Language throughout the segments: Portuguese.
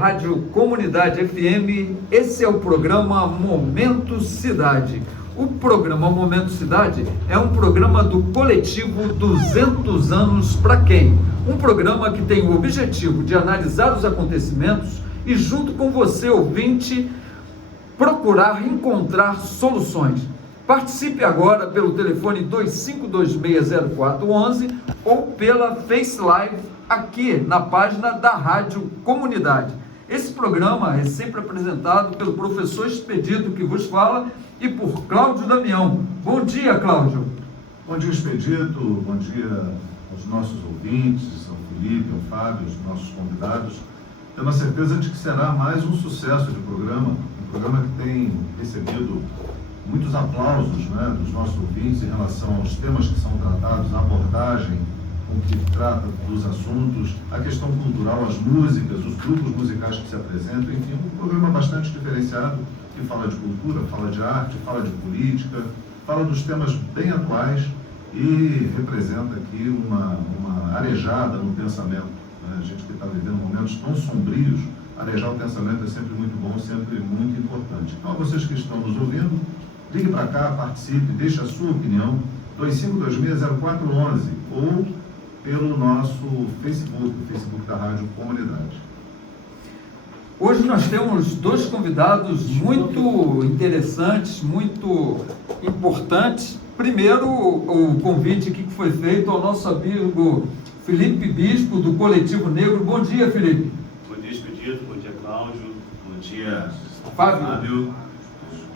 Rádio Comunidade FM, esse é o programa Momento Cidade. O programa Momento Cidade é um programa do coletivo 200 anos para quem? Um programa que tem o objetivo de analisar os acontecimentos e, junto com você, ouvinte, procurar encontrar soluções. Participe agora pelo telefone 25260411 ou pela Face Live aqui na página da Rádio Comunidade. Esse programa é sempre apresentado pelo professor Expedito, que vos fala, e por Cláudio Damião. Bom dia, Cláudio. Bom dia, Expedito. Bom dia aos nossos ouvintes, ao Felipe, ao Fábio, aos nossos convidados. Tenho a certeza de que será mais um sucesso de programa, um programa que tem recebido muitos aplausos, dos nossos ouvintes em relação aos temas que são tratados, a abordagem com que trata dos assuntos, a questão cultural, as músicas, os grupos musicais que se apresentam, enfim, um programa bastante diferenciado, que fala de cultura, fala de arte, fala de política, fala dos temas bem atuais e representa aqui uma arejada no pensamento. A gente que está vivendo momentos tão sombrios, arejar o pensamento é sempre muito bom, sempre muito importante. Então, a vocês que estão nos ouvindo, ligue para cá, participe, deixe a sua opinião, 25260411, ou pelo nosso Facebook, o Facebook da Rádio Comunidade. Hoje nós temos dois convidados muito interessantes, muito importantes. Primeiro, o convite aqui que foi feito ao nosso amigo Felipe Bispo, do Coletivo Negro. Bom dia, Felipe. Bom dia, Expedito. Bom dia, Cláudio. Bom dia, Fábio.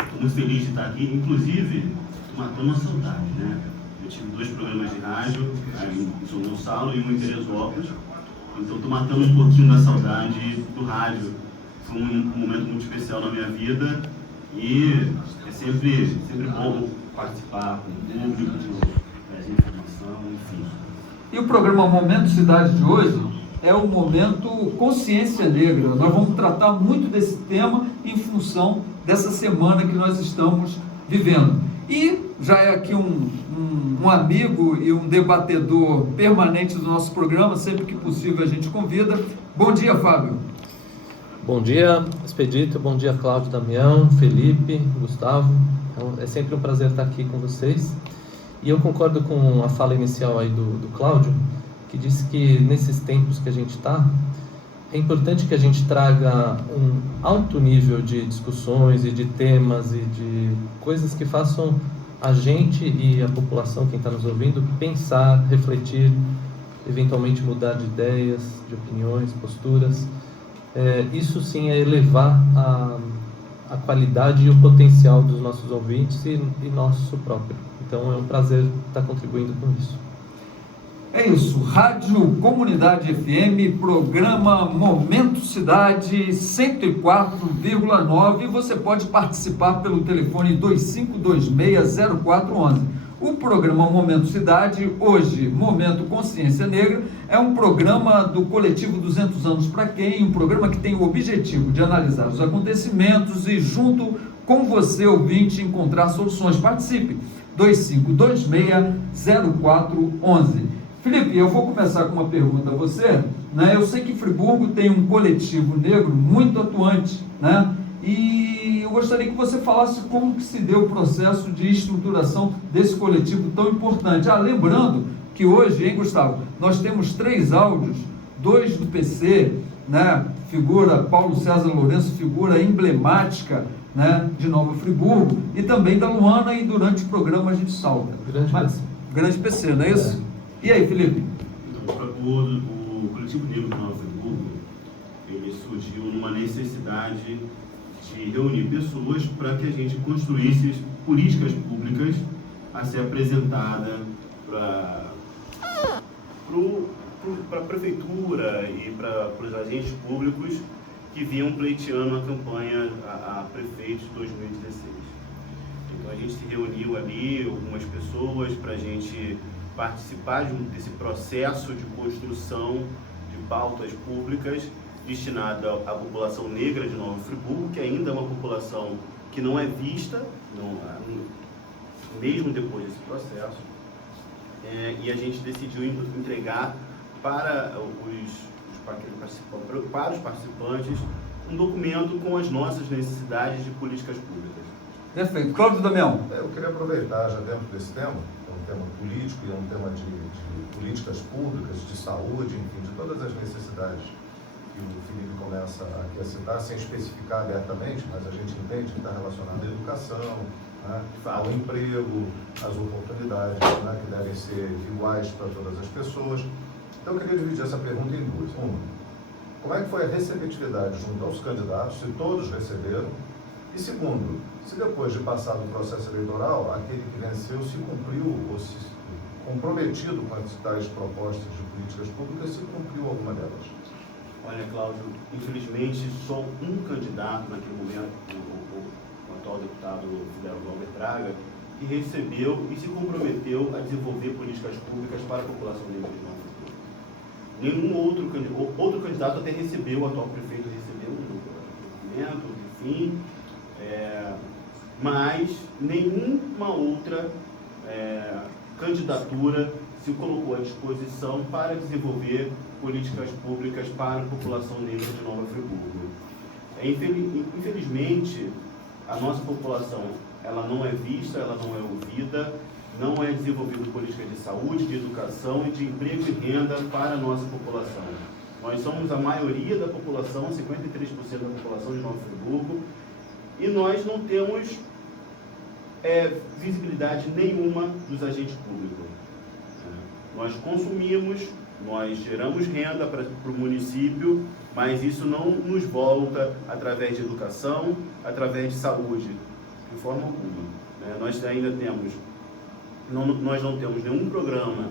Estou muito feliz de estar aqui. Inclusive, matando uma saudade, né? Eu tive 2 programas de rádio, em São Gonçalo e um em Teresópolis. Então, estou matando um pouquinho da saudade do rádio. Foi um momento muito especial na minha vida e é sempre bom participar com o público, trazer informação, enfim. E o programa Momento Cidade de hoje é o momento Consciência Negra. Nós vamos tratar muito desse tema em função dessa semana que nós estamos vivendo. E já é aqui um amigo e um debatedor permanente do nosso programa, sempre que possível a gente convida. Bom dia, Fábio. Bom dia, Expedito. Bom dia, Cláudio Damião, Felipe, Gustavo. É sempre um prazer estar aqui com vocês. E eu concordo com a fala inicial aí do Cláudio, que disse que nesses tempos que a gente está, é importante que a gente traga um alto nível de discussões e de temas e de coisas que façam a gente e a população, quem está nos ouvindo, pensar, refletir, eventualmente mudar de ideias, de opiniões, posturas. Isso sim é elevar a qualidade e o potencial dos nossos ouvintes e nosso próprio. Então é um prazer estar contribuindo com isso. É isso, Rádio Comunidade FM, programa Momento Cidade 104,9, e você pode participar pelo telefone 25260411. O programa Momento Cidade, hoje, Momento Consciência Negra, é um programa do coletivo 200 anos para quem, um programa que tem o objetivo de analisar os acontecimentos e, junto com você, ouvinte, encontrar soluções. Participe, 25260411. Felipe, eu vou começar com uma pergunta a você. Eu sei que Friburgo tem um coletivo negro muito atuante, e eu gostaria que você falasse como que se deu o processo de estruturação desse coletivo tão importante. Lembrando que hoje, Gustavo, nós temos 3 áudios, 2 do PC, figura Paulo César Lourenço, figura emblemática, de Nova Friburgo, e também da Luana, e durante o programa a gente salva. Grande PC, não é isso? E aí, Felipe? Então, o Coletivo Negro de Nova Friburgo, ele surgiu numa necessidade de reunir pessoas para que a gente construísse políticas públicas a ser apresentada para a prefeitura e para os agentes públicos que vinham pleiteando a campanha a prefeito de 2016. Então a gente se reuniu ali, algumas pessoas, para a gente participar desse processo de construção de pautas públicas destinada à população negra de Nova Friburgo, que ainda é uma população que não é vista, mesmo depois desse processo, e a gente decidiu entregar para os para os participantes um documento com as nossas necessidades de políticas públicas. Perfeito. Cláudio Damião. Eu queria aproveitar já dentro desse tema, que é um tema político e é um tema de políticas públicas, de saúde, enfim, de todas as necessidades que o Felipe começa aqui a citar, sem especificar abertamente, mas a gente entende que está relacionado à educação, né, ao emprego, às oportunidades, né, que devem ser iguais para todas as pessoas. Então eu queria dividir essa pergunta em duas. Uma, como é que foi a receptividade junto aos candidatos, se todos receberam? E segundo, se depois de passado o processo eleitoral, aquele que venceu se cumpriu ou se comprometido com as tais propostas de políticas públicas, se cumpriu alguma delas? Olha, Cláudio, infelizmente só um candidato naquele momento, o atual deputado Fidel Glauber Braga, que recebeu e se comprometeu a desenvolver políticas públicas para a população negra de Nova Friburgo. Nenhum outro candidato até recebeu, o atual prefeito recebeu um documento, enfim, mas nenhuma outra candidatura se colocou à disposição para desenvolver políticas públicas para a população negra de Nova Friburgo. Infelizmente, a nossa população ela não é vista, ela não é ouvida, não é desenvolvida política de saúde, de educação e de emprego e renda para a nossa população. Nós somos a maioria da população, 53% da população de Nova Friburgo, e nós não temos visibilidade nenhuma dos agentes públicos. Nós consumimos, nós geramos renda para o município, mas isso não nos volta através de educação, através de saúde, de forma alguma. Nós ainda temos, nós não temos nenhum programa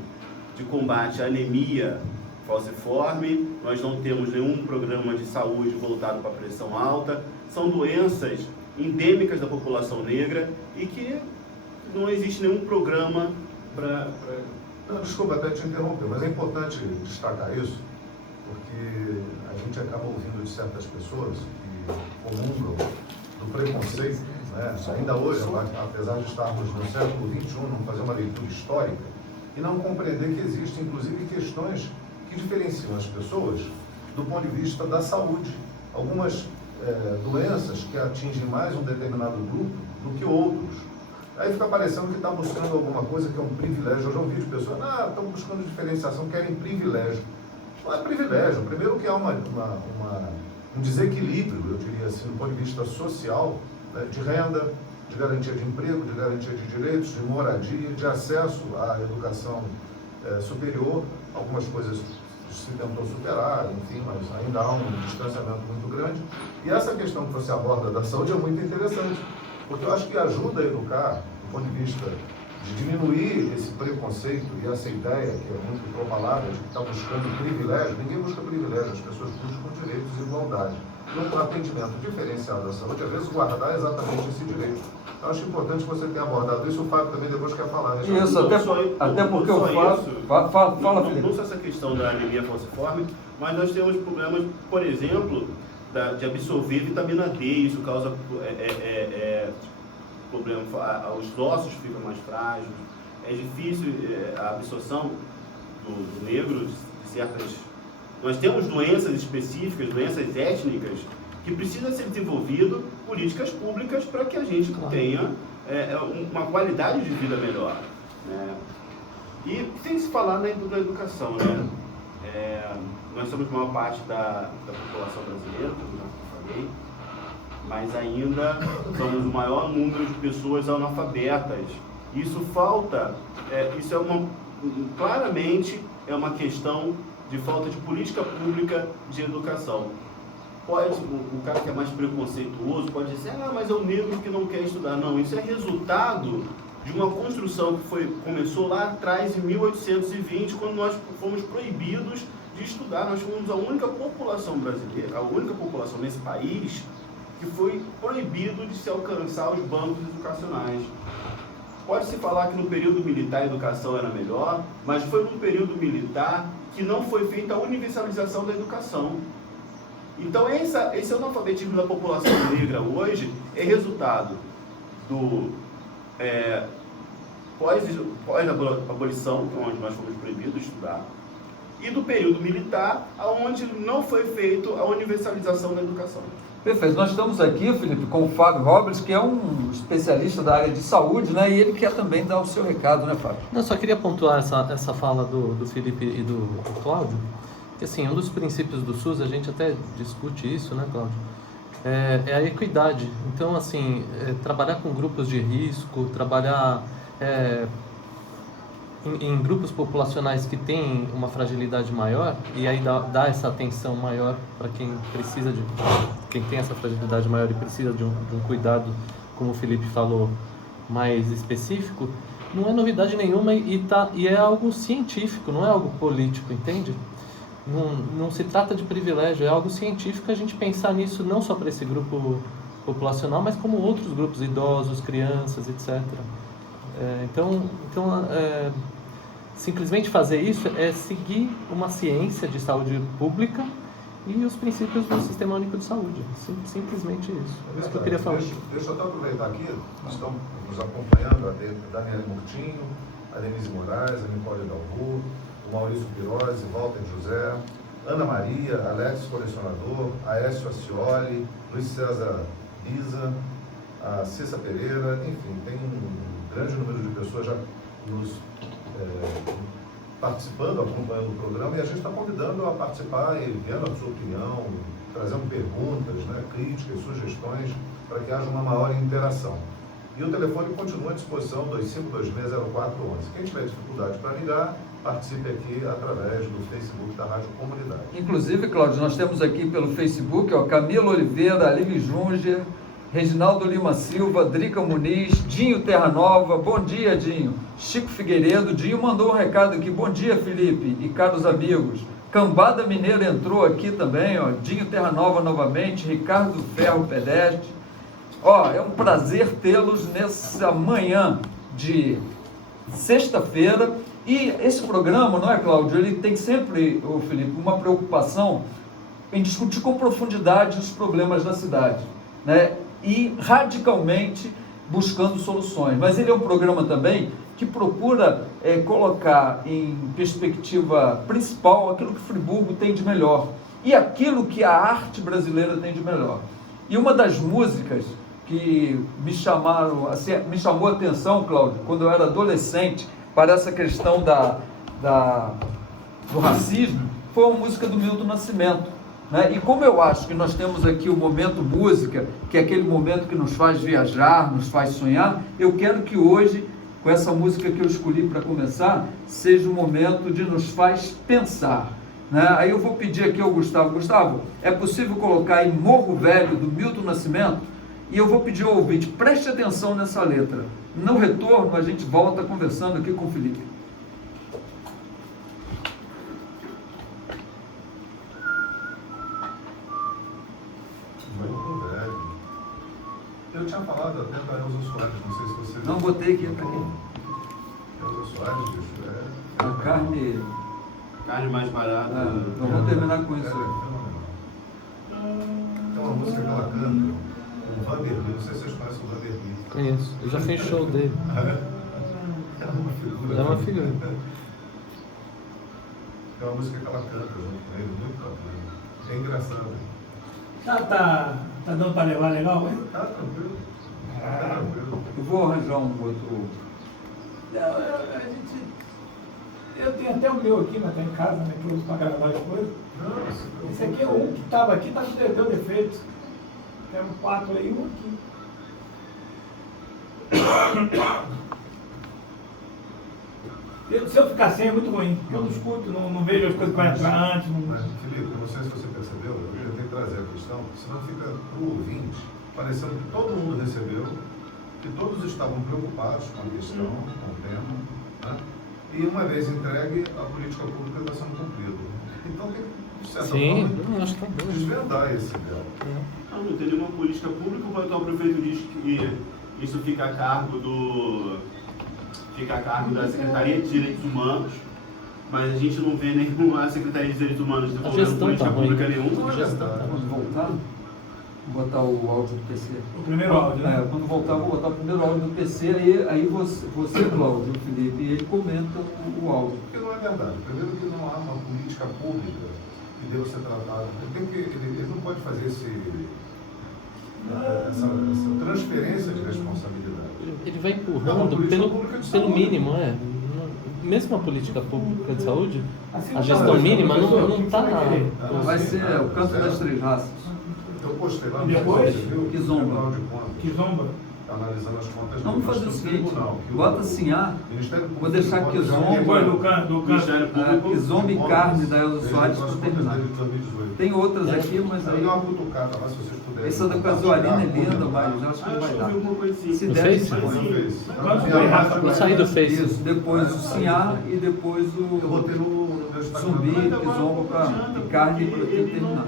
de combate à anemia falciforme, nós não temos nenhum programa de saúde voltado para a pressão alta, são doenças endêmicas da população negra e que não existe nenhum programa para... Desculpa até te interromper, mas é importante destacar isso, porque a gente acaba ouvindo de certas pessoas que comungam do preconceito, né? Ainda hoje, apesar de estarmos no século XXI, vamos fazer uma leitura histórica e não compreender que existem, inclusive, questões que diferenciam as pessoas do ponto de vista da saúde. Algumas doenças que atingem mais um determinado grupo do que outros. Aí fica parecendo que está buscando alguma coisa que é um privilégio. Eu já ouvi de pessoas, estão buscando diferenciação, querem privilégio. Não é privilégio. Primeiro que há um desequilíbrio, eu diria assim, do ponto de vista social, né, de renda, de garantia de emprego, de garantia de direitos, de moradia, de acesso à educação superior. Algumas coisas se tentou superar, enfim, mas ainda há um distanciamento muito grande. E essa questão que você aborda da saúde é muito interessante, porque eu acho que ajuda a educar, do ponto de vista de diminuir esse preconceito e essa ideia que é muito propalada de que está buscando privilégio. Ninguém busca privilégio, as pessoas buscam direitos e igualdade. E um atendimento diferenciado da saúde, às vezes, guardar exatamente esse direito. Eu acho importante você ter abordado isso. O Fábio também depois quer falar. Né? Isso, até porque o Fábio... Fala, Felipe. Não só essa questão da anemia falciforme, mas nós temos problemas, por exemplo, de absorver vitamina D. Isso causa problema, os ossos ficam mais frágeis. É difícil a absorção do negro de certas... Nós temos doenças específicas, doenças étnicas, que precisa ser desenvolvido políticas públicas para que a gente tenha uma qualidade de vida melhor. Né? E tem que se falar da educação, né? Nós somos a maior parte da população brasileira, como já falei, mas ainda somos o maior número de pessoas analfabetas. Isso falta, claramente é uma questão de falta de política pública de educação. O cara que é mais preconceituoso pode dizer, mas é o negro que não quer estudar. Não, isso é resultado de uma construção que começou lá atrás, em 1820, quando nós fomos proibidos de estudar. Nós fomos a única população brasileira, a única população nesse país que foi proibido de se alcançar os bancos educacionais. Pode-se falar que no período militar a educação era melhor, mas foi no período militar que não foi feita a universalização da educação. Então esse analfabetismo da população negra hoje é resultado do pós-abolição, onde nós fomos proibidos de estudar, e do período militar, onde não foi feita a universalização da educação. Perfeito. Nós estamos aqui, Felipe, com o Fábio Robles, que é um especialista da área de saúde, né? E ele quer também dar o seu recado, né, Fábio? Não, só queria pontuar essa fala do Felipe e do Cláudio, que assim, um dos princípios do SUS, a gente até discute isso, né, Cláudio? É a equidade. Então, assim, trabalhar com grupos de risco, trabalhar em grupos populacionais que têm uma fragilidade maior, e aí dá essa atenção maior para quem tem essa fragilidade maior e precisa de um cuidado, como o Felipe falou, mais específico, não é novidade nenhuma e é algo científico, não é algo político, entende? Não se trata de privilégio, é algo científico a gente pensar nisso não só para esse grupo populacional, mas como outros grupos, idosos, crianças, etc. Simplesmente fazer isso é seguir uma ciência de saúde pública e os princípios do Sistema Único de Saúde. Simplesmente isso. É isso que eu queria falar. Deixa eu até aproveitar aqui, nós estamos nos acompanhando a Daniela Murtinho, a Denise Moraes, a Nicole Dalbu, o Maurício Pirozzi, Walter José, Ana Maria, Alex Colecionador, Aécio Ascioli, Luiz César Biza, a Cissa Pereira, enfim, tem um grande número de pessoas já nos participando, acompanhando o programa, e a gente está convidando a participar e vendo a sua opinião, trazendo perguntas, né, críticas, sugestões, para que haja uma maior interação. E o telefone continua à disposição, 25260411. Quem tiver dificuldade para ligar, participe aqui através do Facebook da Rádio Comunidade. Inclusive, Cláudio, nós temos aqui pelo Facebook, Camila Oliveira, Alive Junger, Reginaldo Lima Silva, Drica Muniz, Dinho Terra Nova, bom dia, Dinho. Chico Figueiredo, Dinho mandou um recado aqui, bom dia, Felipe e caros amigos. Cambada Mineira entrou aqui também, Dinho Terra Nova novamente, Ricardo Ferro Pedestre. É um prazer tê-los nessa manhã de sexta-feira. E esse programa, não é, Cláudio? Ele tem sempre, Felipe, uma preocupação em discutir com profundidade os problemas da cidade, né? E radicalmente buscando soluções. Mas ele é um programa também que procura colocar em perspectiva principal aquilo que Friburgo tem de melhor e aquilo que a arte brasileira tem de melhor. E uma das músicas que me chamou a atenção, Cláudio, quando eu era adolescente, para essa questão do racismo, foi uma música do Milton Nascimento, né? E como eu acho que nós temos aqui o momento música, que é aquele momento que nos faz viajar, nos faz sonhar, eu quero que hoje, com essa música que eu escolhi para começar, seja um momento de nos faz pensar, né? Aí eu vou pedir aqui ao Gustavo, é possível colocar aí Morro Velho, do Milton Nascimento? E eu vou pedir ao ouvinte, preste atenção nessa letra. No retorno, a gente volta conversando aqui com o Felipe. Morro Velho. Eu tinha falado até da Elza Soares, não sei se você... Não, botei aqui, tá aqui. Elza Soares, bicho, A carne mais barata. Então vamos terminar com isso. Tem uma música que ela canta, o Vanderlei, não sei se vocês conhecem o Vanderlei. Conheço, eu já fiz show dele. É uma figura. É uma figura. É uma música que ela canta junto com ele, muito bacana. É engraçado. Tá dando para levar legal, hein? Tá tranquilo. Tá tranquilo. Eu vou arranjar um outro. Eu tenho até o meu aqui, mas tá em casa, né? Que eu uso para gravar as coisas. Esse aqui é um que estava aqui, deu defeito. Tem um 4 aí e um aqui. Se eu ficar sem é muito ruim, porque eu não escuto, não vejo as coisas que vai entrar antes. Mas, Felipe, não sei se você percebeu, eu já tenho que trazer a questão, senão fica para o ouvinte, parecendo que todo mundo recebeu, que todos estavam preocupados com a questão, com o tema, né? E uma vez entregue, a política pública está sendo cumprida. Então tem que, de certa forma, acho que tá bom. desvendar esse véu. Não tem nenhuma política pública, o atual prefeito diz que isso fica a cargo da Secretaria de Direitos Humanos, mas a gente não vê nenhuma Secretaria de Direitos Humanos desenvolvendo política pública nenhuma. Quando voltar, vou botar o áudio do PC. O primeiro áudio, né? Quando voltar, vou botar o primeiro áudio do PC, aí você Cláudio, Felipe, e ele comenta o áudio. Porque não é verdade. Primeiro que não há uma política pública que deva ser tratada. Ele não pode fazer essa transferência de responsabilidade. Ele vai empurrando pelo mínimo, mesmo a política pública de saúde, a gestão mínima não está na... Vai ser o canto das três raças. Eu postei lá no Depois, Kizomba. Kizomba. Analisando as contas Vamos fazer o seguinte, bota assim, Ministério vou deixar Depois Kizomba, do Ministério Público. Kizomba e carne da Elza Soares para terminar. Tem outras aqui, mas Aí aí... dá uma cutucada lá, se vocês puderem. Essa da Casuarina é linda, mas acho que não vai dar. alguma coisa assim. Se No der, a gente Face? põe. Vou sair do Face. Isso, depois o Sinhá e depois Eu o botei no meu Instagram. zumbi, Kizomba e carne para terminar.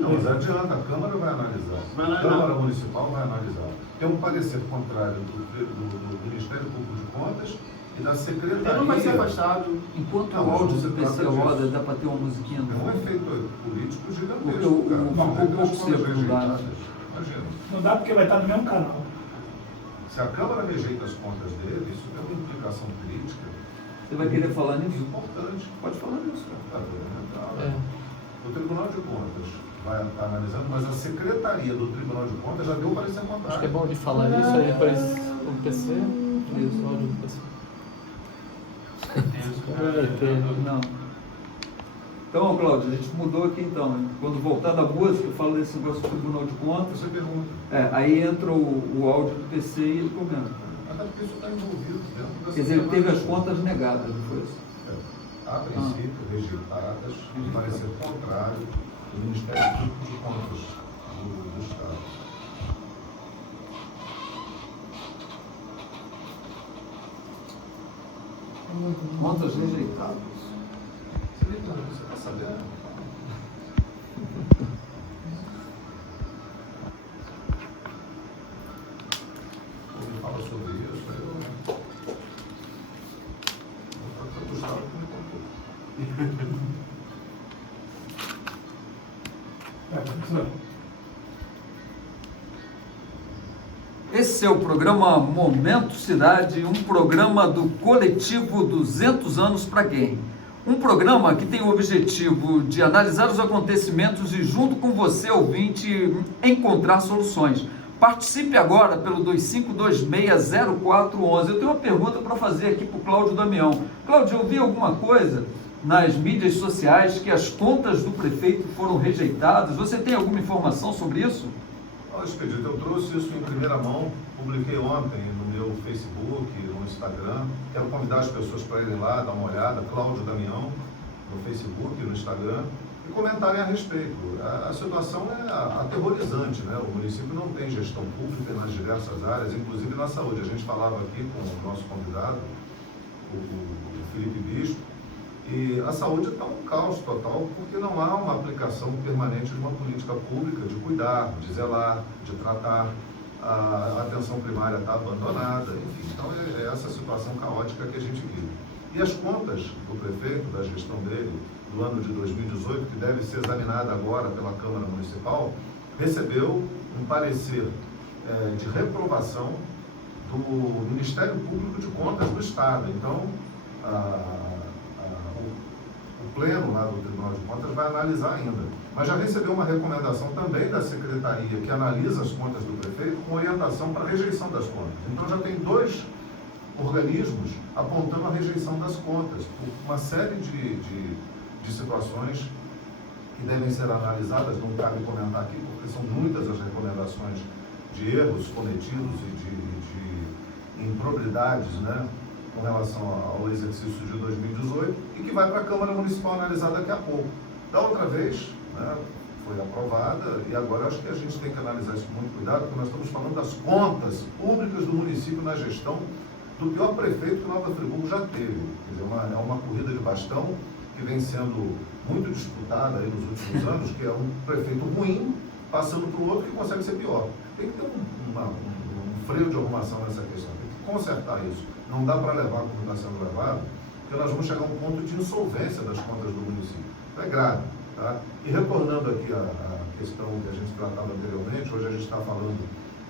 Não, mas adianta, a Câmara vai analisar. Vai A analisar. Câmara Municipal vai analisar. Tem um parecer contrário do Ministério Público de Contas e da Secretaria. Ele não vai ser afastado. Enquanto Não, o áudio mas do você PC trata roda, disso. dá para ter uma musiquinha É um no efeito político Porque gigantesco, o- cara. o- Fazer o- duas o- contas o- rejeitadas. Imagina. Não dá porque vai estar no mesmo canal. Se a Câmara rejeita as contas dele, isso tem uma implicação política Você vai querer falar nisso? importante. Pode falar nisso, cara. O Tribunal de Contas vai estar analisando, mas a Secretaria do Tribunal de Contas já deu o parecer contrário. Acho que é bom de falar isso aí depois o PC. Isso, o áudio do PC. Não. Então, Cláudio, a gente mudou aqui então. Quando voltar da música, eu falo desse negócio do Tribunal de Contas. Você pergunta. Aí entra o áudio do PC e ele comenta. Até porque isso está envolvido dentro dessa. Quer dizer, ele teve as temática. contas negadas, não foi isso? A princípio, rejeitadas, e parecer contrário do Ministério Público de Contas do Estado. Contas rejeitadas. Você está sabendo? Quando me fala sobre isso, eu Gustavo que me contou. Esse é o programa Momento Cidade, um programa do coletivo 200 anos para quem? Um programa que tem o objetivo de analisar os acontecimentos e, junto com você, ouvinte, encontrar soluções. Participe agora pelo 25260411. Eu tenho uma pergunta para fazer aqui para o Cláudio Damião. Cláudio, eu vi alguma coisa nas mídias sociais que as contas do prefeito foram rejeitadas. Você tem alguma informação sobre isso? Olha, Expedito, eu trouxe isso em primeira mão, publiquei ontem no meu Facebook, no Instagram. Quero convidar as pessoas para irem lá, dar uma olhada, Cláudio Damião, no Facebook e no Instagram, e comentarem a respeito. A situação é aterrorizante, né? O município não tem gestão pública nas diversas áreas, inclusive na saúde. A gente falava aqui com o nosso convidado, o Felipe Bispo, e a saúde está um caos total porque não há uma aplicação permanente de uma política pública de cuidar, de zelar, de tratar. A atenção primária está abandonada, enfim. Então é essa situação caótica que a gente vive. E as contas do prefeito, da gestão dele, do ano de 2018, que deve ser examinada agora pela Câmara Municipal, recebeu um parecer de reprovação do Ministério Público de Contas do Estado. Então, o pleno lá do Tribunal de Contas vai analisar ainda. Mas já recebeu uma recomendação também da Secretaria, que analisa as contas do prefeito, com orientação para a rejeição das contas. Então já tem dois organismos apontando a rejeição das contas, por uma série de situações que devem ser analisadas. Não cabe comentar aqui, porque são muitas as recomendações de erros cometidos e de improbidades, né, com relação ao exercício de 2018, e que vai para a Câmara Municipal analisar daqui a pouco. Da outra vez, né, foi aprovada, e agora acho que a gente tem que analisar isso com muito cuidado, porque nós estamos falando das contas públicas do município na gestão do pior prefeito que Nova Friburgo já teve. Quer dizer, é uma corrida de bastão que vem sendo muito disputada aí nos últimos anos, que é um prefeito ruim passando para o outro que consegue ser pior. Tem que ter um freio de arrumação nessa questão, tem que consertar isso. Não dá para levar como está sendo levado, porque nós vamos chegar a um ponto de insolvência das contas do município. É grave. Tá? E retornando aqui a questão que a gente tratava anteriormente, hoje a gente está falando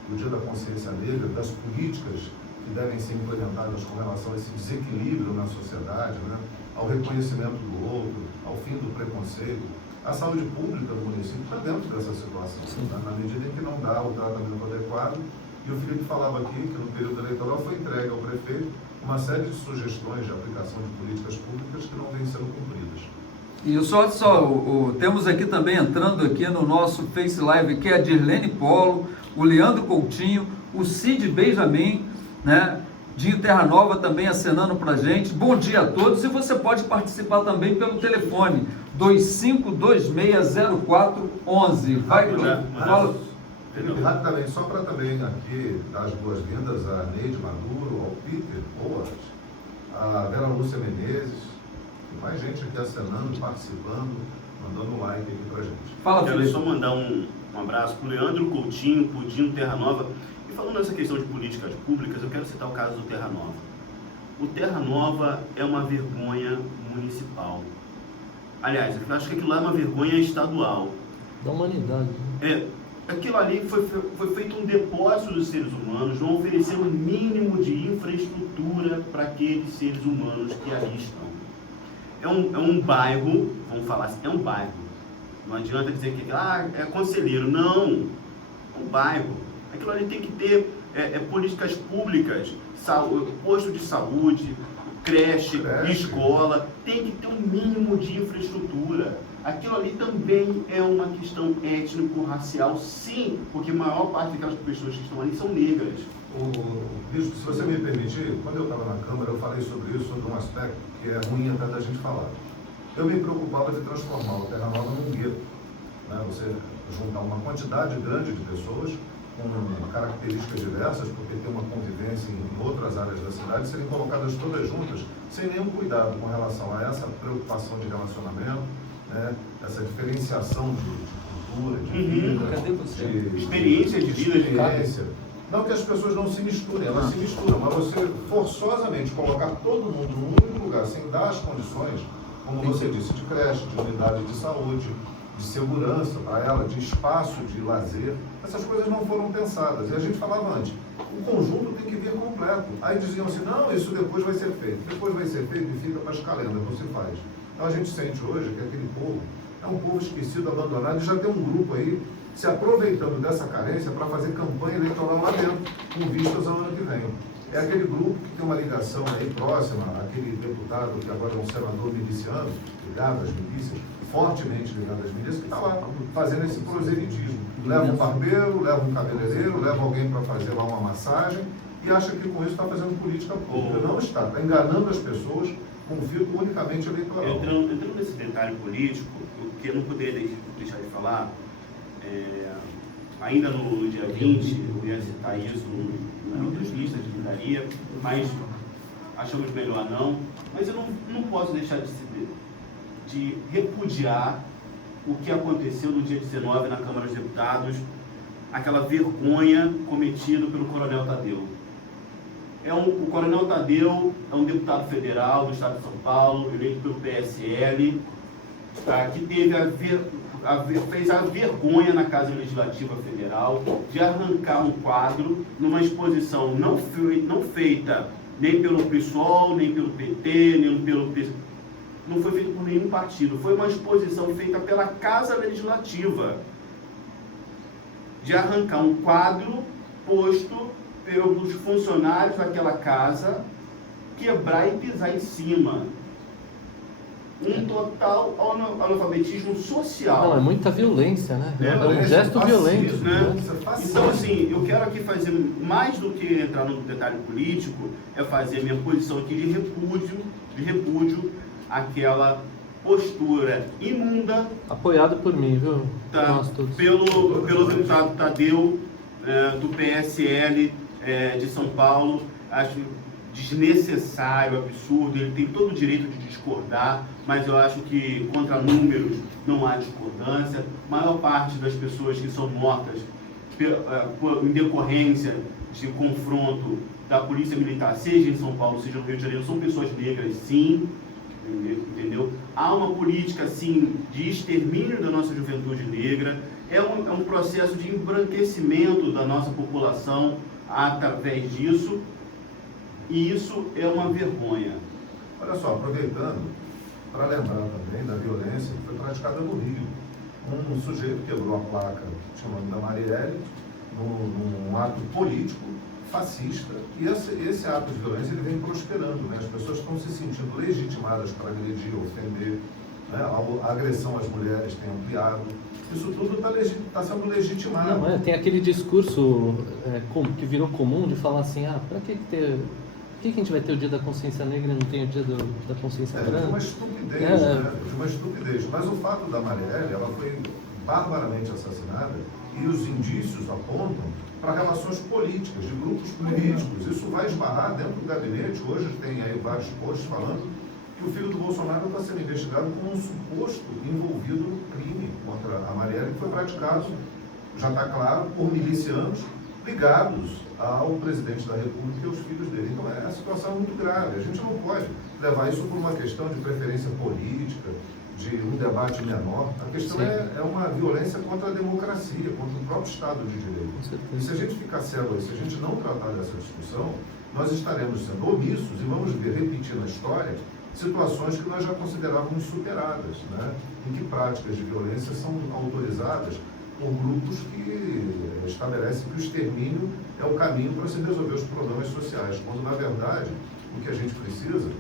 do Dia da Consciência Negra, das políticas que devem ser implementadas com relação a esse desequilíbrio na sociedade, né? ao reconhecimento do outro, ao fim do preconceito. A saúde pública do município está dentro dessa situação, né? Na medida em que não dá o tratamento adequado. E o Felipe falava aqui que no período eleitoral foi entregue ao prefeito uma série de sugestões de aplicação de políticas públicas que não vêm sendo cumpridas. E temos aqui também entrando aqui no nosso Face Live, que é a Dirlene Polo, o Leandro Coutinho, o Cid Benjamin, né? Dinho Terra Nova também acenando para a gente. Bom dia a todos, e você pode participar também pelo telefone 25260411. Vai, fala. Felipe, rapidamente, só para também aqui dar as boas-vindas a Neide Maduro, ao Peter Boas, a Vera Lúcia Menezes, tem mais gente aqui acenando, participando, mandando like aqui para a gente. Fala, Quero Felipe. só mandar um abraço para o Leandro Coutinho, para o Dinho Terra Nova. E falando nessa questão de políticas públicas, eu quero citar o caso do Terra Nova. O Terra Nova é uma vergonha municipal. Aliás, eu acho que aquilo lá é uma vergonha estadual. Da humanidade. Aquilo ali foi feito um depósito dos seres humanos, vão oferecer o mínimo de infraestrutura para aqueles seres humanos que ali estão. É um bairro, vamos falar assim, é um bairro. Não adianta dizer que é conselheiro. Não, é um bairro. Aquilo ali tem que ter políticas públicas, posto de saúde, creche, escola, tem que ter um mínimo de infraestrutura. Aquilo ali também é uma questão étnico-racial, sim, porque a maior parte daquelas pessoas que estão ali são negras. Bispo, se você me permitir, quando eu estava na Câmara, eu falei sobre isso, sobre um aspecto que é ruim até da gente falar. Eu me preocupava de transformar o Terra Nova num gueto, né? Você juntar uma quantidade grande de pessoas com características diversas, porque tem uma convivência em outras áreas da cidade, serem colocadas todas juntas, sem nenhum cuidado com relação a essa preocupação de relacionamento, né? Essa diferenciação de cultura, de vida, de experiência de vida, de experiência. Não que as pessoas não se misturem, elas se misturam, mas você forçosamente colocar todo mundo num único lugar, sem dar as condições, como você disse, de creche, de unidade de saúde, de segurança para ela, de espaço de lazer, essas coisas não foram pensadas. E a gente falava antes, o conjunto tem que vir completo. Aí diziam assim, não, isso depois vai ser feito. Depois vai ser feito e fica para as calendas, você faz. Então a gente sente hoje que aquele povo é um povo esquecido, abandonado, e já tem um grupo aí se aproveitando dessa carência para fazer campanha eleitoral lá dentro, com vistas ao ano que vem. É aquele grupo que tem uma ligação aí próxima, aquele deputado que agora é um senador miliciano, ligado às milícias, fortemente ligado às milícias, que está lá fazendo esse proselitismo. Leva um barbeiro, leva um cabeleireiro, leva alguém para fazer lá uma massagem e acha que com isso está fazendo política pública. Não está enganando as pessoas com um filtro unicamente eleitoral. Entrando nesse detalhe político, o que eu não poderia deixar de falar, ainda no dia 20, eu ia citar isso em outras listas de livraria, mas achamos melhor não. Mas eu não posso deixar de repudiar o que aconteceu no dia 19 na Câmara dos Deputados, aquela vergonha cometida pelo Coronel Tadeu. O Coronel Tadeu é um deputado federal do estado de São Paulo, eleito pelo PSL, que fez a vergonha na Casa Legislativa Federal de arrancar um quadro numa exposição não feita nem pelo PSOL, nem pelo PT, nem pelo PC. Não foi feito por nenhum partido, foi uma exposição feita pela Casa Legislativa, de arrancar um quadro posto pelos funcionários daquela casa, quebrar e pisar em cima. Um total analfabetismo social. Não, é muita violência, né? É um gesto violento. Né? Então, assim, eu quero aqui fazer, mais do que entrar no detalhe político, é fazer a minha posição aqui de repúdio àquela postura imunda. Apoiado por mim, viu? Tá, Nós todos. Pelo deputado Tadeu, do PSL de São Paulo. Acho desnecessário, absurdo. Ele tem todo o direito de discordar, mas eu acho que contra números não há discordância. A maior parte das pessoas que são mortas em decorrência de confronto da polícia militar, seja em São Paulo, seja no Rio de Janeiro, são pessoas negras, sim. Entendeu? Há uma política, sim, de extermínio da nossa juventude negra. É um processo de embranquecimento da nossa população através disso. E isso é uma vergonha. Olha só, aproveitando, para lembrar também da violência que foi praticada no Rio. Um sujeito quebrou a placa que tinha o nome da Marielle num ato político, fascista, e esse ato de violência ele vem prosperando, né? As pessoas estão se sentindo legitimadas para agredir, ofender, né? A agressão às mulheres tem ampliado. Isso tudo está sendo legitimado. Não, tem aquele discurso que virou comum de falar assim, para que a gente vai ter o dia da consciência negra e não tem o dia da consciência branca? De uma estupidez, né? De uma estupidez. Mas o fato da Marielle, ela foi barbaramente assassinada e os indícios apontam para relações políticas, de grupos políticos. Isso vai esbarrar dentro do gabinete. Hoje tem aí vários posts falando que o filho do Bolsonaro está sendo investigado como um suposto envolvido no crime contra a Marielle, que foi praticado, já está claro, por milicianos ligados ao presidente da República e aos filhos dele. Então a situação é muito grave. A gente não pode levar isso por uma questão de preferência política, de um debate menor. A questão é uma violência contra a democracia, contra o próprio Estado de Direito. E se a gente ficar cego aí, se a gente não tratar dessa discussão, nós estaremos sendo omissos e vamos ver, repetir na história, situações que nós já considerávamos superadas, né? Em que práticas de violência são autorizadas por grupos que estabelecem que o extermínio é o caminho para se resolver os problemas sociais, quando, na verdade, o que a gente precisa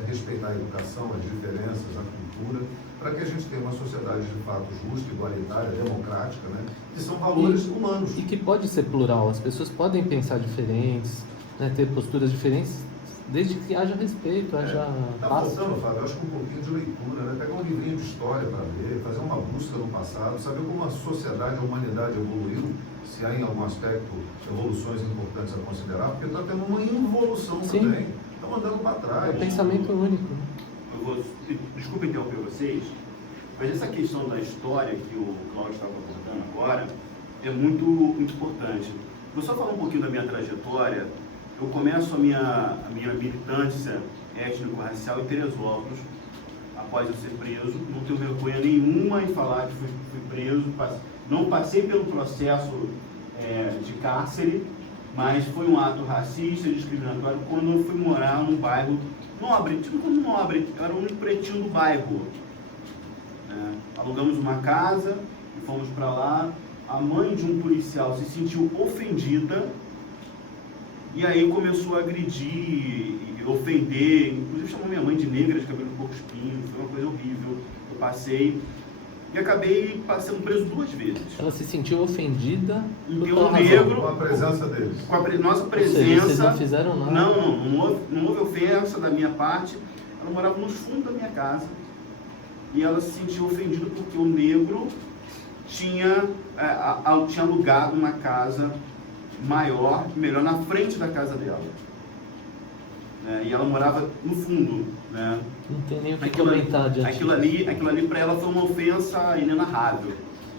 é respeitar a educação, as diferenças, a cultura, para que a gente tenha uma sociedade de fato justa, igualitária, democrática, né? Que são valores humanos. E que pode ser plural, as pessoas podem pensar diferentes, né? Ter posturas diferentes, desde que haja respeito, haja Está paz. faltando, Fábio, eu acho que um pouquinho de leitura, né? Pegar um livrinho de história para ler, fazer uma busca no passado, saber como a sociedade, a humanidade evoluiu, se há em algum aspecto evoluções importantes a considerar, porque está tendo uma involução também. Estão andando para trás. É um pensamento único. Desculpa interromper vocês, mas essa questão da história que o Cláudio estava abordando agora é muito importante. Vou só falar um pouquinho da minha trajetória. Eu começo a minha militância étnico-racial em Teresópolis, após eu ser preso. Não tenho vergonha nenhuma em falar que fui preso. Não passei pelo processo de cárcere, mas foi um ato racista e discriminatório quando eu fui morar num bairro nobre, era o único pretinho do bairro. Alugamos uma casa e fomos para lá. A mãe de um policial se sentiu ofendida e aí começou a agredir, ofender, inclusive chamou minha mãe de negra, de cabelo pouco espinho, foi uma coisa horrível. Eu passei e acabei sendo preso 2 vezes. Ela se sentiu ofendida por um negro, com a presença deles. Com a nossa presença. Seja, vocês não fizeram nada. Não houve ofensa da minha parte. Ela morava nos fundos da minha casa e ela se sentiu ofendida porque o negro tinha alugado uma casa maior, melhor, na frente da casa dela. E ela morava no fundo, né? Não tem nem o que comentar diante. Aquilo ali para ela foi uma ofensa inenarrável.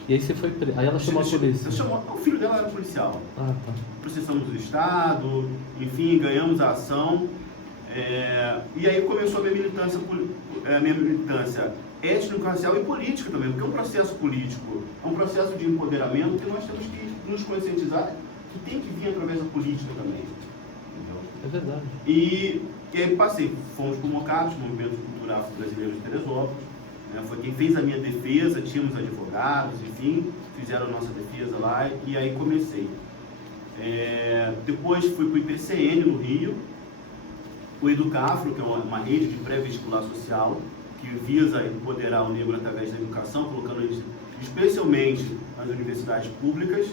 E aí você foi preso. Aí ela chamou a polícia. O filho dela era policial. Tá. Processamos o Estado, enfim, ganhamos a ação. E aí começou a minha militância étnico-racial e política também, porque é um processo político, é um processo de empoderamento que nós temos que nos conscientizar que tem que vir através da política também. É verdade. E aí fomos convocados, Movimento Cultural Afro-Brasileiro de Teresópolis, né? Foi quem fez a minha defesa, tínhamos advogados, enfim, fizeram a nossa defesa lá e aí comecei. Depois fui para o IPCN no Rio, o Educafro, que é uma rede de pré-vestibular social, que visa empoderar o negro através da educação, colocando eles especialmente nas universidades públicas,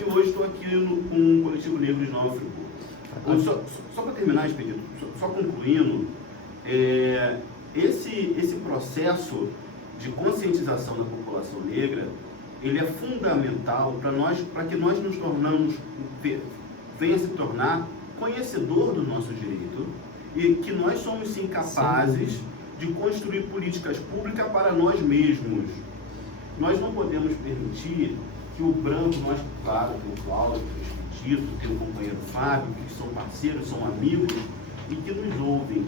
e hoje estou aqui com o Coletivo Negro de Nova Friburgo. Só para terminar, Expedito, só concluindo, esse processo de conscientização da população negra, ele é fundamental para que nós nos tornamos, venha se tornar conhecedor do nosso direito e que nós somos sim capazes de construir políticas públicas para nós mesmos. Nós não podemos permitir que o branco, claro, tem o Cláudio, tem o Expedito, tem o companheiro Fábio, que são parceiros, são amigos e que nos ouvem.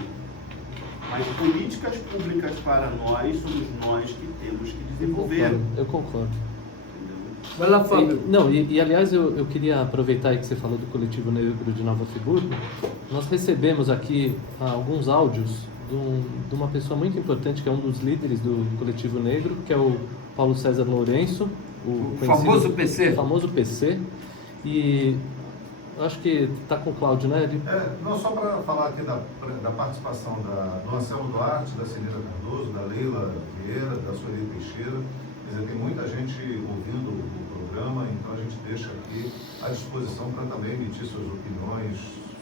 Mas políticas públicas para nós, somos nós que temos que desenvolver. Eu concordo. Vai lá, Fábio. Aliás, eu queria aproveitar aí que você falou do Coletivo Negro de Nova Friburgo. Nós recebemos aqui alguns áudios de uma pessoa muito importante, que é um dos líderes do Coletivo Negro, que é o Paulo César Lourenço, O conhecido- famoso PC. o famoso PC. E eu acho que está com o Cláudio, né? Não só para falar aqui da participação do Anselmo Duarte, da Celina Cardoso, da Leila Vieira, da Sueli Teixeira. Quer dizer, tem muita gente ouvindo o programa, então a gente deixa aqui à disposição para também emitir suas opiniões,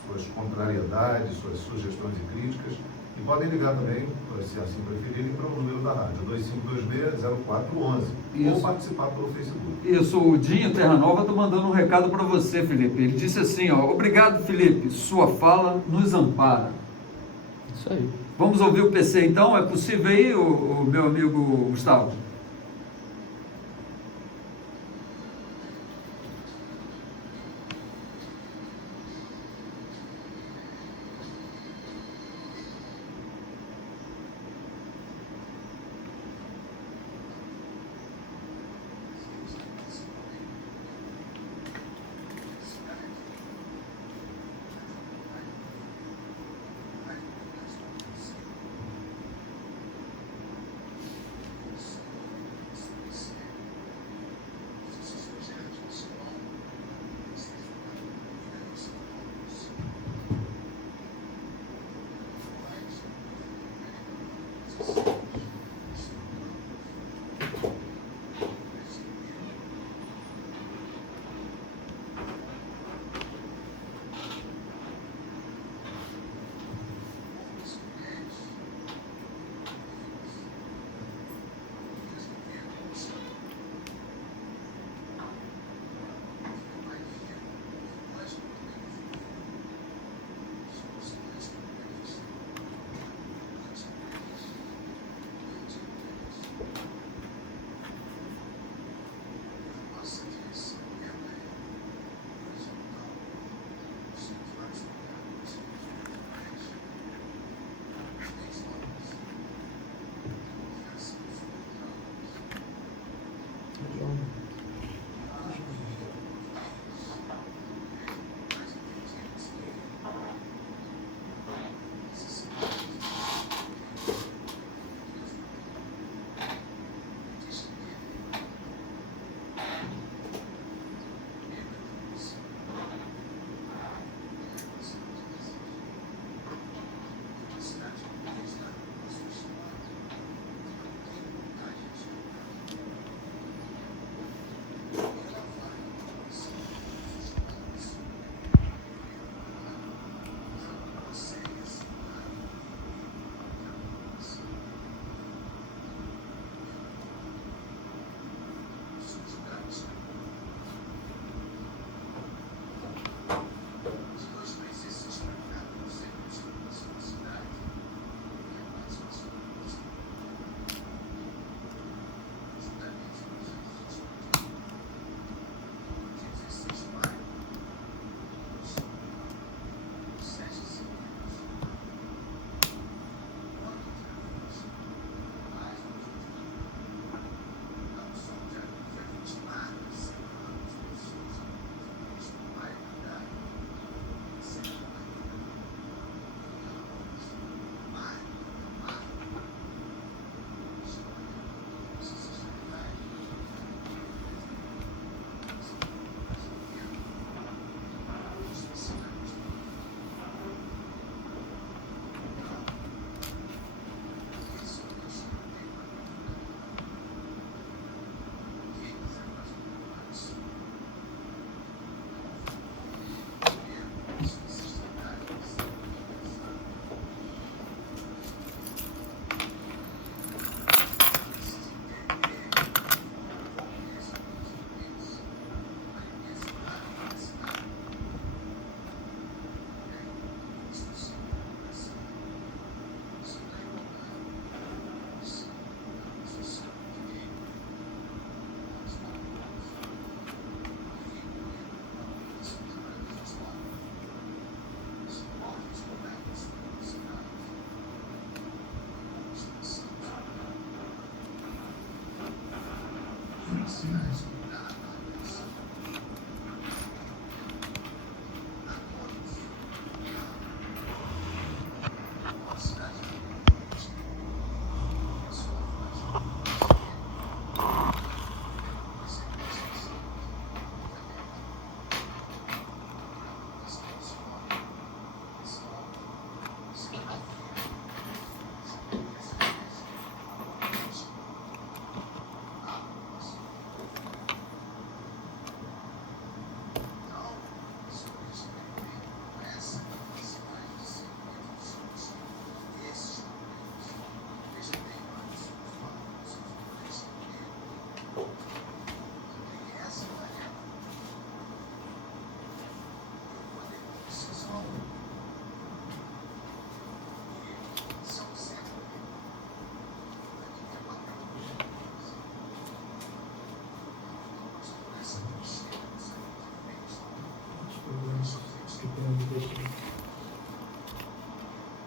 suas contrariedades, suas sugestões e críticas. E podem ligar também, se assim preferirem, para o número da rádio, 2526-0411, ou Isso. participar pelo Facebook. Isso, o Dinho Terra Nova está mandando um recado para você, Felipe. Ele disse assim, ó: obrigado, Felipe, sua fala nos ampara. Isso aí. Vamos ouvir o PC então? É possível aí, o meu amigo Gustavo?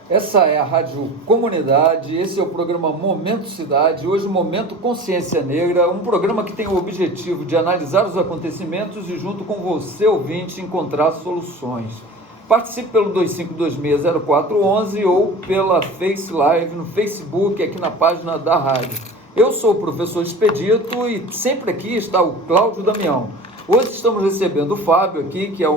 Essa é a Rádio Comunidade, esse é o programa Momento Cidade, hoje Momento Consciência Negra, um programa que tem o objetivo de analisar os acontecimentos e junto com você, ouvinte, encontrar soluções. Participe pelo 25260411 ou pela Face Live no Facebook, aqui na página da rádio. Eu sou o professor Expedito e sempre aqui está o Cláudio Damião. Hoje estamos recebendo o Fábio aqui, que é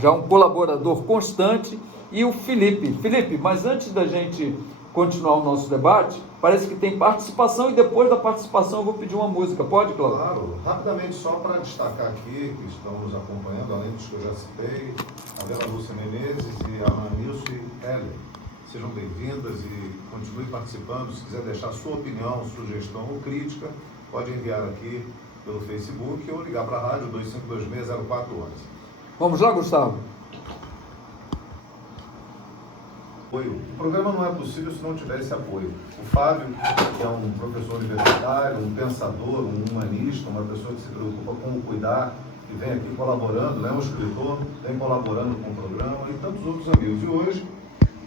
já um colaborador constante, e o Felipe. Felipe, mas antes da gente continuar o nosso debate, parece que tem participação e depois da participação eu vou pedir uma música. Pode, Cláudio? Claro. Rapidamente, só para destacar aqui, que estão nos acompanhando, além dos que eu já citei, a Vera Lúcia Menezes e a Manilson e Helen. Sejam bem-vindas e continue participando. Se quiser deixar sua opinião, sugestão ou crítica, pode enviar aqui pelo Facebook ou ligar para a rádio 25260411. Vamos lá, Gustavo? O programa não é possível se não tiver esse apoio. O Fábio, que é um professor universitário, um pensador, um humanista, uma pessoa que se preocupa com o cuidar, que vem aqui colaborando, né? Um escritor, vem colaborando com o programa e tantos outros amigos. E hoje,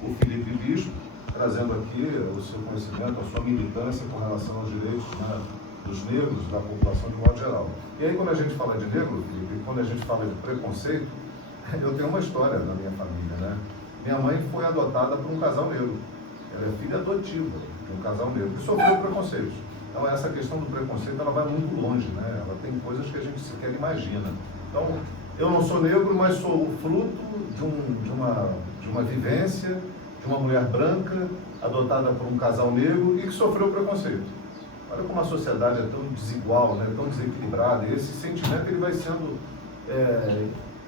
o Felipe Bispo, trazendo aqui o seu conhecimento, a sua militância com relação aos direitos, né, dos negros, da população de modo geral. E aí, quando a gente fala de negro, Felipe, quando a gente fala de preconceito, eu tenho uma história na minha família, né? Minha mãe foi adotada por um casal negro. Ela é filha adotiva de um casal negro que sofreu preconceito. Então, essa questão do preconceito, ela vai muito longe, né? Ela tem coisas que a gente sequer imagina. Então, eu não sou negro, mas sou fruto de uma vivência de uma mulher branca adotada por um casal negro e que sofreu preconceito. Olha como a sociedade é tão desigual, né? Tão desequilibrada. E esse sentimento ele vai sendo...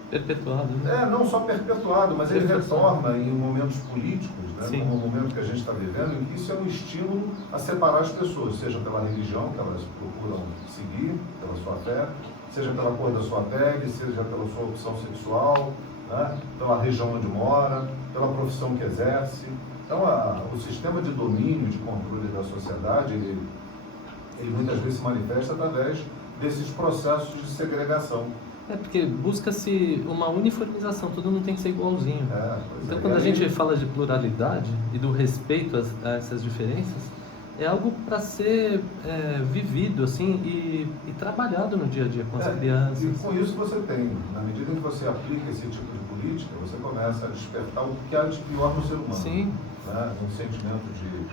perpetuado, né? Não só perpetuado, mas ele retorna em momentos políticos, né? Como o momento que a gente está vivendo, em que isso é um estímulo a separar as pessoas, seja pela religião que elas procuram seguir, pela sua fé, seja pela cor da sua pele, seja pela sua opção sexual, né? Pela região onde mora, pela profissão que exerce. Então, o sistema de domínio, de controle da sociedade, ele muitas vezes se manifesta através desses processos de segregação. Porque busca-se uma uniformização, todo mundo tem que ser igualzinho. Então, quando a gente fala de pluralidade e do respeito a essas diferenças, é algo para ser vivido assim e trabalhado no dia a dia com as crianças. E com isso você tem, na medida em que você aplica esse tipo de política, você começa a despertar o que há de pior no ser humano. Sim. Né? Um sentimento de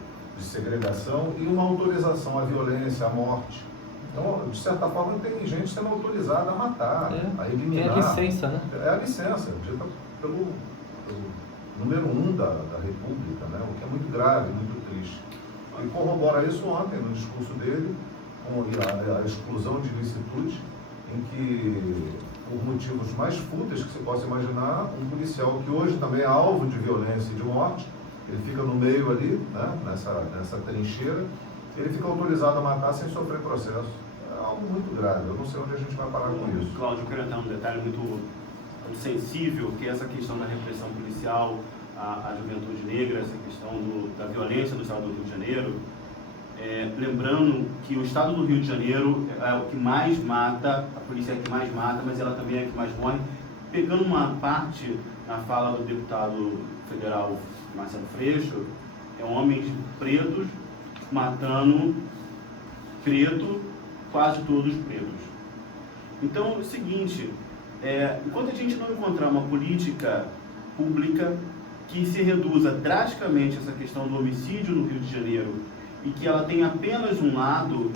segregação e uma autorização à violência, à morte. Então, de certa forma, tem gente sendo autorizada a matar, a eliminar. Tem a licença, né? É a licença, dita pelo número 1 da República, né? O que é muito grave, muito triste. E corrobora isso ontem, no discurso dele, com a exclusão de licitude, em que, por motivos mais fúteis que se possa imaginar, um policial que hoje também é alvo de violência e de morte, ele fica no meio ali, né? nessa trincheira, ele fica autorizado a matar sem sofrer processo. É algo muito grave, eu não sei onde a gente vai parar com isso. Cláudio, eu quero entrar num detalhe muito sensível, que é essa questão da repressão policial à juventude negra, essa questão da violência no estado do Rio de Janeiro. Lembrando que o estado do Rio de Janeiro é o que mais mata, a polícia é a que mais mata, mas ela também é a que mais morre. Pegando uma parte na fala do deputado federal Marcelo Freixo, homens pretos matando preto, quase todos pretos. Então, é o seguinte, enquanto a gente não encontrar uma política pública que se reduza drasticamente essa questão do homicídio no Rio de Janeiro e que ela tenha apenas um lado,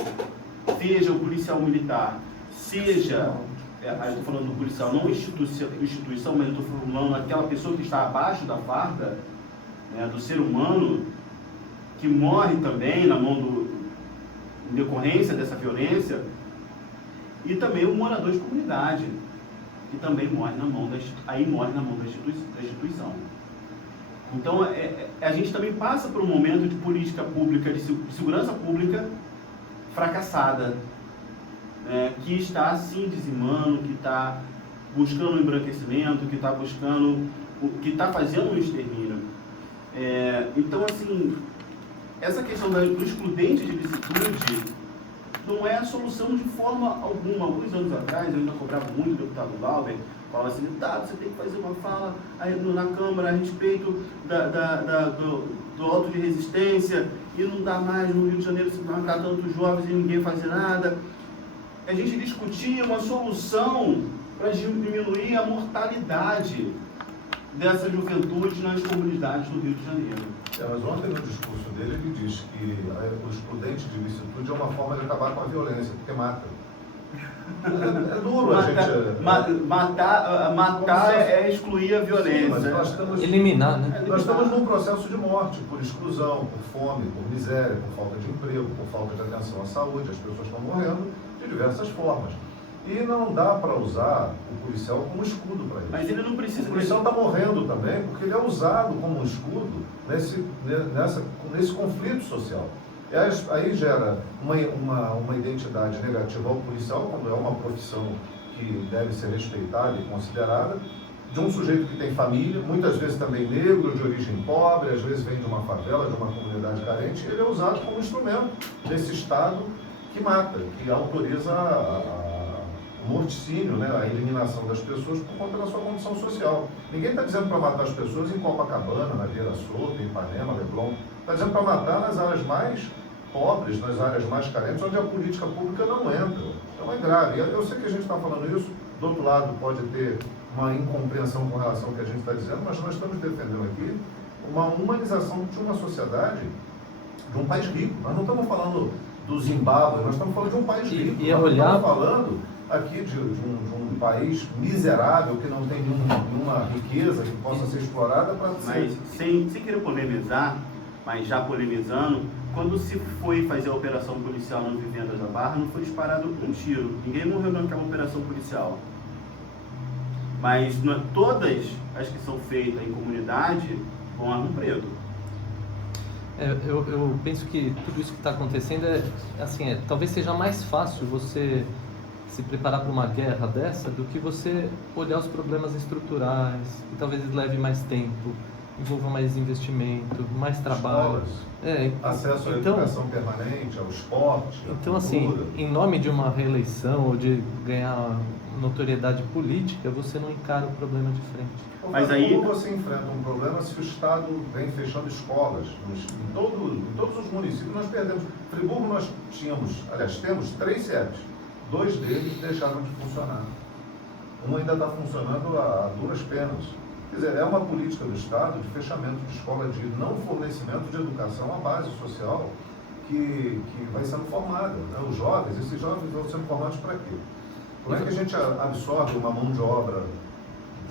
seja o policial militar, seja, eu estou falando do policial, não instituição, mas eu estou falando aquela pessoa que está abaixo da farda, né, do ser humano, que morre também em decorrência dessa violência, e também o morador de comunidade, que também morre na mão da instituição. Então, a gente também passa por um momento de política pública, de segurança pública fracassada, que está, assim, dizimando, que está buscando um embranquecimento, que está fazendo um extermínio. Então, assim, essa questão do excludente de licitude não é a solução de forma alguma. Alguns anos atrás, eu ainda cobrava muito o deputado Glauber, falava assim, deputado, você tem que fazer uma fala aí na Câmara a respeito do auto de resistência, e não dá mais no Rio de Janeiro se matar tantos jovens e ninguém fazer nada. A gente discutia uma solução para diminuir a mortalidade dessa juventude nas comunidades do Rio de Janeiro. Mas ontem no discurso dele ele diz que o excludente de licitude é uma forma de acabar com a violência, porque mata. É duro a gente... Matar é excluir a violência. Sim, mas nós estamos, eliminar, né? Nós estamos num processo de morte, por exclusão, por fome, por miséria, por falta de emprego, por falta de atenção à saúde. As pessoas estão morrendo de diversas formas. E não dá para usar o policial como escudo para isso. Mas ele não precisa... O policial está morrendo também porque ele é usado como um escudo nesse conflito social. Aí gera uma identidade negativa ao policial, quando é uma profissão que deve ser respeitada e considerada, de um sujeito que tem família, muitas vezes também negro, de origem pobre, às vezes vem de uma favela, de uma comunidade carente. Ele é usado como instrumento desse Estado que mata, que autoriza o morticínio, né, a eliminação das pessoas por conta da sua condição social. Ninguém está dizendo para matar as pessoas em Copacabana, na Beira Solta, em Ipanema, Leblon. Está dizendo para matar nas áreas mais pobres, nas áreas mais carentes, onde a política pública não entra. Então é grave. Eu sei que a gente está falando isso, do outro lado pode ter uma incompreensão com relação ao que a gente está dizendo, mas nós estamos defendendo aqui uma humanização de uma sociedade, de um país rico. Nós não estamos falando do Zimbábue, nós estamos falando de um país rico. Nós estamos falando aqui de um país miserável, que não tem nenhuma riqueza que possa ser explorada para ser... Mas, sem querer polemizar, mas já polemizando, quando se foi fazer a operação policial no Vivendas da Barra, não foi disparado um tiro. Ninguém morreu naquela operação policial. Mas todas as que são feitas em comunidade vão a Rio Preto. Eu penso que tudo isso que está acontecendo talvez seja mais fácil você se preparar para uma guerra dessa do que você olhar os problemas estruturais, que talvez leve mais tempo, envolva mais investimento, mais trabalho. Acesso à educação permanente, ao esporte. Então, assim, em nome de uma reeleição ou de ganhar notoriedade política, você não encara o problema de frente. Mas aí como você enfrenta um problema se o Estado vem fechando escolas? Em todos os municípios nós perdemos. Friburgo nós temos 3 CEPs. 2 deles deixaram de funcionar. Um ainda está funcionando a duras penas. Quer dizer, é uma política do Estado de fechamento de escola, de não fornecimento de educação à base social que vai sendo formada. Né? Esses jovens vão sendo formados para quê? Como é que a gente absorve uma mão de obra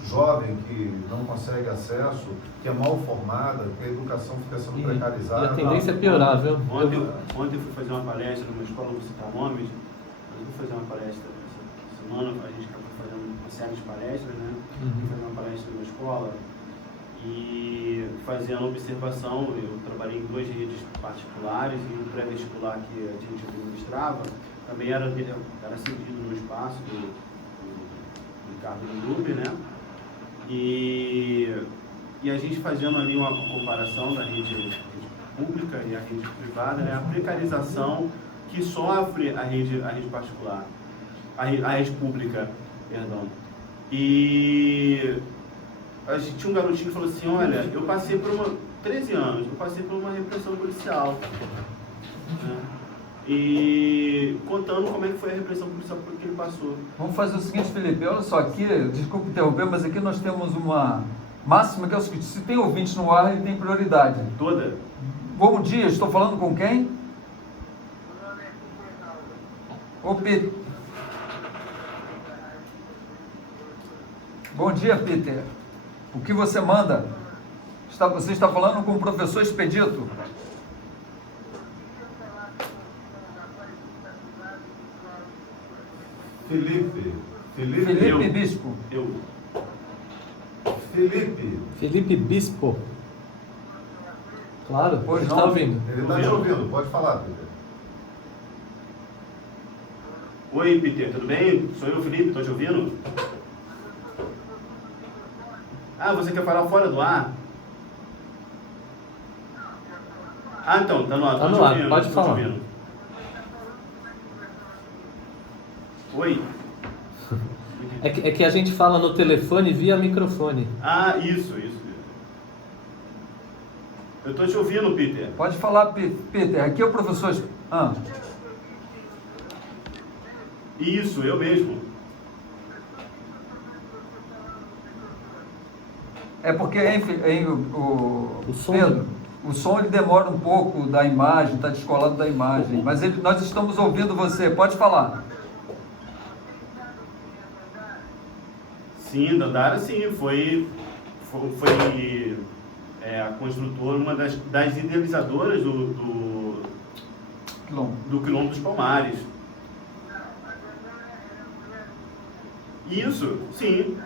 jovem que não consegue acesso, que é mal formada, que a educação fica sendo precarizada? E a tendência é piorar, viu? Ontem eu fui fazer uma palestra numa escola, não vou citar nomes, mas eu fui fazer uma palestra essa semana, a gente acabou fazendo uma série de palestras, né? Fui fazer uma palestra numa escola e fazendo observação. Eu trabalhei em 2 redes particulares e um pré-vestibular que a gente administrava também era cedido no espaço do Ricardo Lube, né? E a gente fazendo ali uma comparação da rede pública e a rede privada, né? A precarização que sofre a rede particular, a rede pública, perdão. E a gente tinha um garotinho que falou assim, olha, eu passei por 13 anos, eu passei por uma repressão policial, né? E contando como é que foi a repressão policial que ele passou. Vamos fazer o seguinte, Felipe, olha só, aqui, desculpa interromper, mas aqui nós temos uma máxima que é o seguinte: se tem ouvinte no ar, ele tem prioridade. Toda? Bom dia, estou falando com quem? Ô, Peter. Bom dia, Peter. O que você manda? Você está falando com o professor Expedito? Felipe Bispo. Felipe Bispo. Claro, pois a gente está ouvindo. Ele está te ouvindo, pode falar, Peter. Oi, Peter, tudo bem? Sou eu, Felipe, estou te ouvindo? Ah, você quer falar fora do ar? Ah, então, tá no ar, Tá no ar, pode falar. Oi. É que a gente fala no telefone via microfone. Ah, isso. Eu estou te ouvindo, Peter. Pode falar, Peter. Aqui é o professor... Isso, eu mesmo. É porque, o som. Pedro, o som ele demora um pouco da imagem, está descolado da imagem, mas nós estamos ouvindo você, pode falar. Sim, Dandara, sim, foi a construtora, uma das idealizadoras do Quilombo dos Palmares. Isso, sim.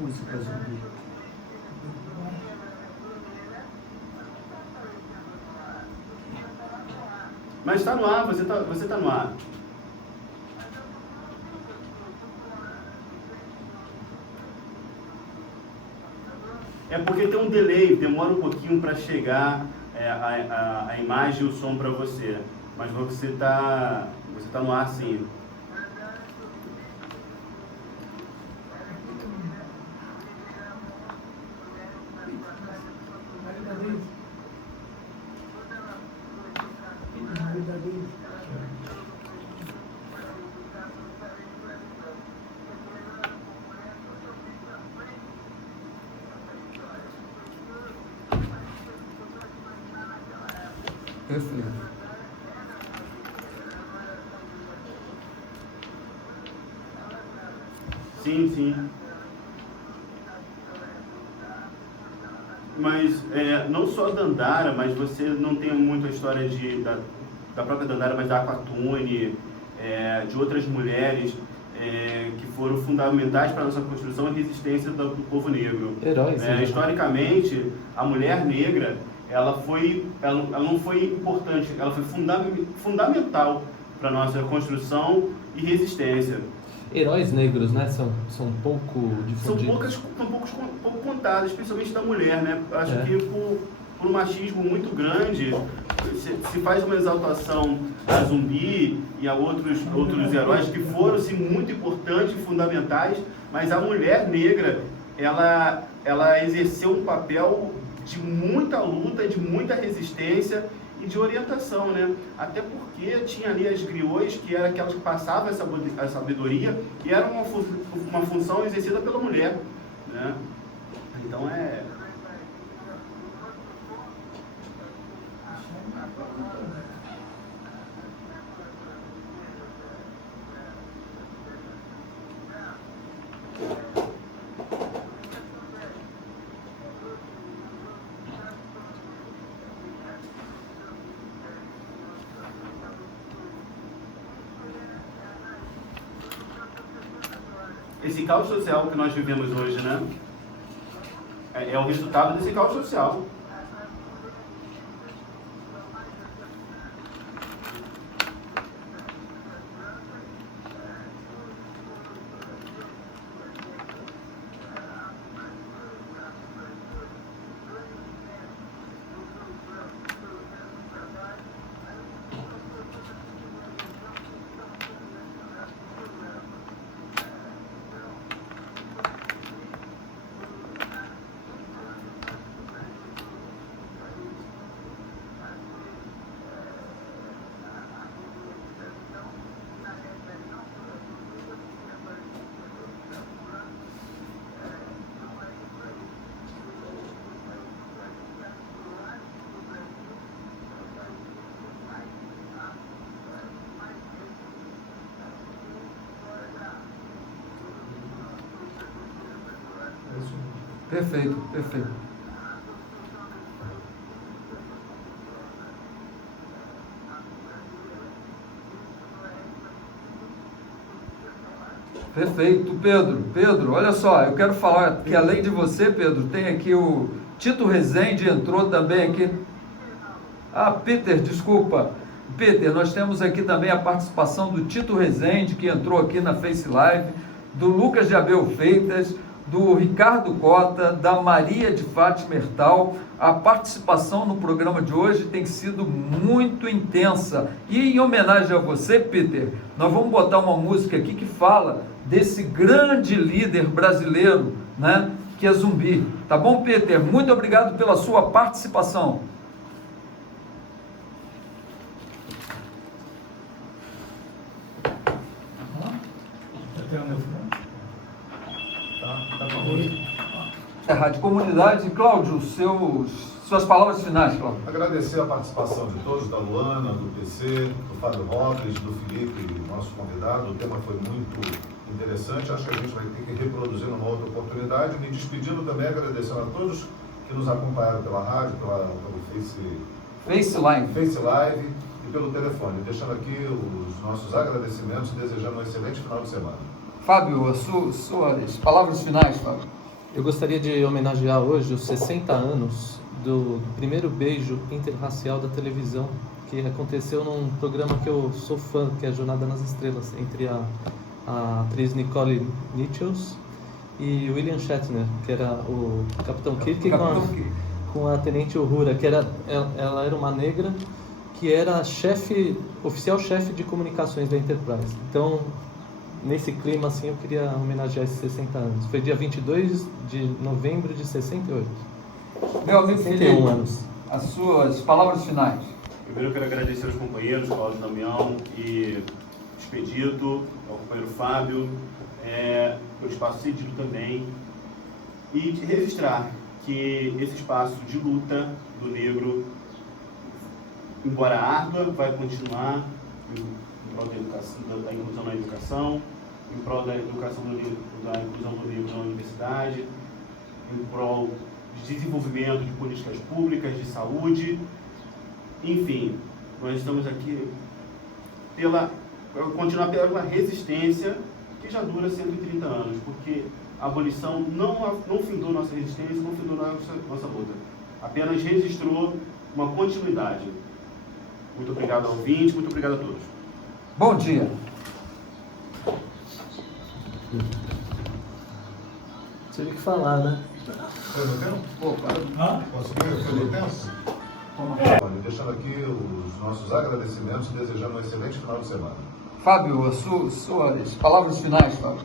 Música zumbi. Mas está no ar, você tá no ar. É porque tem um delay, demora um pouquinho para chegar a imagem e o som para você. Mas você tá no ar, sim. Perfeito. Sim. Mas não só Dandara, mas você não tem muita história da própria Dandara, mas da Aquatune, de outras mulheres que foram fundamentais para a nossa construção e resistência do povo negro. Heróis. Historicamente, a mulher negra, ela não foi importante, ela foi fundamental para a nossa construção e resistência. Heróis negros, né? São pouco difundidos. São pouco contadas, especialmente da mulher, né? Acho que por um machismo muito grande, se faz uma exaltação a Zumbi e a outros heróis que foram, sim, muito importantes e fundamentais, mas a mulher negra, ela exerceu um papel de muita luta, de muita resistência e de orientação, né? Até porque tinha ali as griots, que eram aquelas que passavam essa sabedoria, e era uma função exercida pela mulher, né? Então esse caos social que nós vivemos hoje, né? É o resultado desse caos social. Perfeito. Perfeito, Pedro. Pedro, olha só, eu quero falar que além de você, Pedro, tem aqui o Tito Rezende, entrou também aqui. Peter, desculpa. Peter, nós temos aqui também a participação do Tito Rezende, que entrou aqui na Face Live, do Lucas de Abel Feitas, do Ricardo Cota, da Maria de Fátima Hertal. A participação no programa de hoje tem sido muito intensa. E em homenagem a você, Peter, nós vamos botar uma música aqui que fala desse grande líder brasileiro, né, que é Zumbi. Tá bom, Peter? Muito obrigado pela sua participação. Rádio Comunidade. Cláudio, suas palavras finais, Cláudio. Agradecer a participação de todos, da Luana, do PC, do Fábio Robles, do Felipe, nosso convidado. O tema foi muito interessante. Acho que a gente vai ter que reproduzir numa outra oportunidade. Me despedindo também, agradecendo a todos que nos acompanharam pela rádio, pelo Face Live e pelo telefone. Deixando aqui os nossos agradecimentos e desejando um excelente final de semana. Fábio, as suas palavras finais, Fábio. Eu gostaria de homenagear hoje os 60 anos do primeiro beijo interracial da televisão, que aconteceu num programa que eu sou fã, que é a Jornada nas Estrelas, entre a atriz Nicole Nichols e William Shatner, que era o Capitão Kirk, com a Tenente Uhura, que ela era uma negra que era oficial-chefe de comunicações da Enterprise. Então, nesse clima, assim, eu queria homenagear esses 60 anos. Foi dia 22 de novembro de 68. Meu amigo 61 Felipe, anos. as suas palavras finais. Primeiro eu quero agradecer aos companheiros, Cláudio Damião e Expedito, ao companheiro Fábio, pelo espaço cedido também, e de registrar que esse espaço de luta do negro, embora árdua, vai continuar em prol da educação, da inclusão na educação, em prol da educação da inclusão do negro na universidade, em prol de desenvolvimento de políticas públicas, de saúde, enfim, nós estamos aqui continuar pela resistência que já dura 130 anos, porque a abolição não findou nossa resistência, não findou nossa luta, apenas registrou uma continuidade. Muito obrigado ao ouvinte, muito obrigado a todos. Bom dia. Tive que falar, né? Foi no tempo? Conseguiu? Foi no tempo? Deixando aqui os nossos agradecimentos e desejando um excelente final de semana. Fábio, as suas palavras finais, Fábio.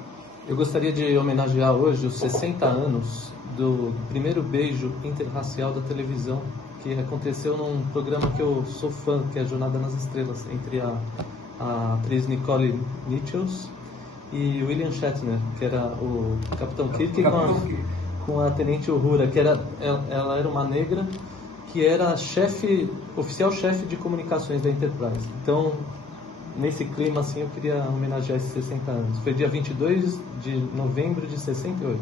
Eu gostaria de homenagear hoje os 60 anos do primeiro beijo interracial da televisão, que aconteceu num programa que eu sou fã, que é a Jornada nas Estrelas, entre a atriz Nicole Nichols e William Shatner, que era o Capitão Kirk, com a Tenente Uhura, que ela era uma negra que era oficial-chefe de comunicações da Enterprise. Então, nesse clima, assim, eu queria homenagear esses 60 anos. Foi dia 22 de novembro de 68.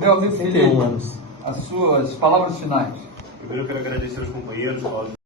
Meu amigo 61 Felipe, anos. as suas palavras finais. Primeiro eu quero agradecer aos companheiros, Cláudio